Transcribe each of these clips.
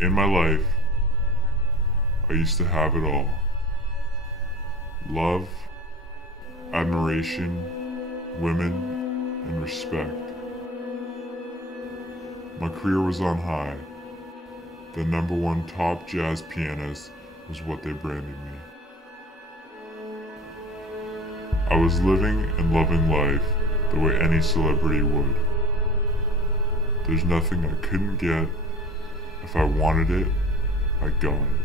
In my life, I used to have it all: love, admiration, women, and respect. My career was on high. The #1 top jazz pianist was what they branded me. I was living and loving life the way any celebrity would. There's nothing I couldn't get. If I wanted it, I got it.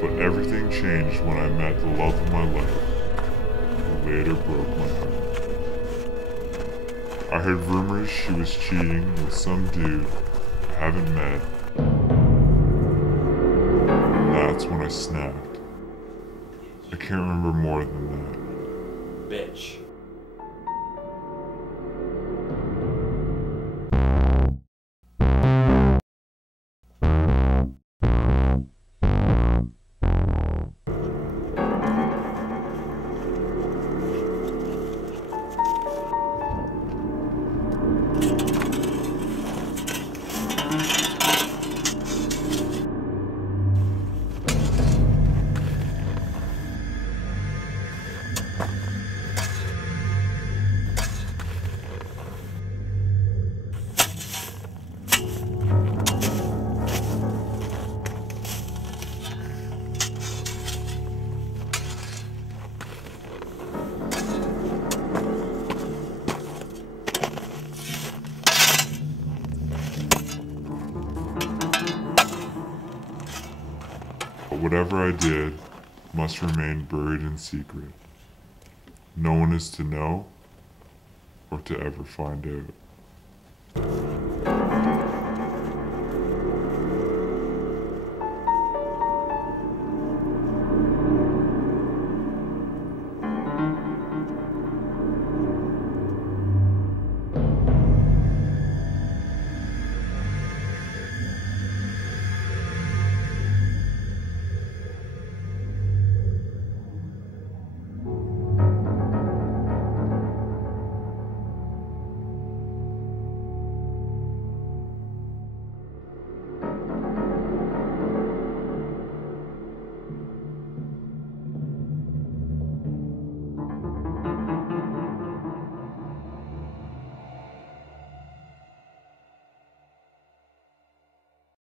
But everything changed when I met the love of my life, who later broke my heart. I heard rumors she was cheating with some dude I haven't met. And that's when I snapped. I can't remember more than that. Bitch. But whatever I did must remain buried in secret. No one is to know or to ever find out.